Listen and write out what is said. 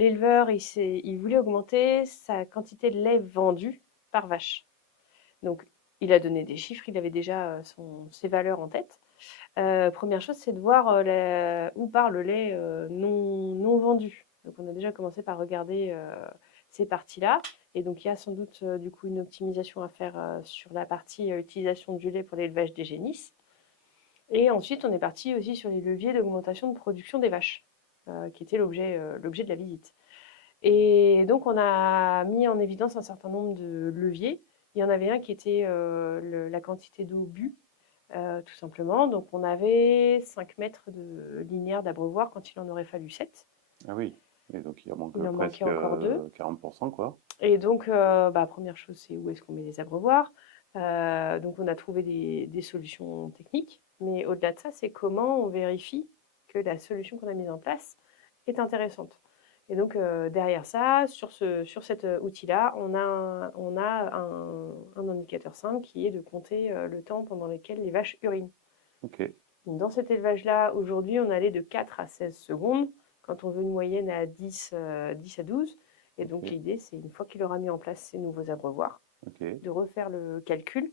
L'éleveur, il voulait augmenter sa quantité de lait vendu par vache. Donc, il a donné des chiffres, il avait déjà ses valeurs en tête. Première chose, c'est de voir où part le lait non vendu. Donc, on a déjà commencé par regarder ces parties-là. Et donc, il y a sans doute du coup une optimisation à faire sur la partie utilisation du lait pour l'élevage des génisses. Et ensuite, on est parti aussi sur les leviers d'augmentation de production des vaches, qui était l'objet de la visite. Et donc, on a mis en évidence un certain nombre de leviers. Il y en avait un qui était la quantité d'eau bue, tout simplement. Donc, on avait 5 mètres de linéaire d'abreuvoir quand il en aurait fallu 7. Ah oui, et donc il en manque Il en manquait presque encore 2. 40%, quoi. Et donc, première chose, c'est où est-ce qu'on met les abreuvoirs. Donc, on a trouvé des solutions techniques. Mais au-delà de ça, c'est comment on vérifie que la solution qu'on a mise en place est intéressante. Et donc, derrière ça, sur cet outil-là, on a un indicateur simple qui est de compter le temps pendant lequel les vaches urinent. Ok, Dans cet élevage-là, aujourd'hui, on allait de 4 à 16 secondes, quand on veut une moyenne à 10 à 12. Et donc, ok, l'idée, c'est une fois qu'il aura mis en place ces nouveaux abreuvoirs, ok. de refaire le calcul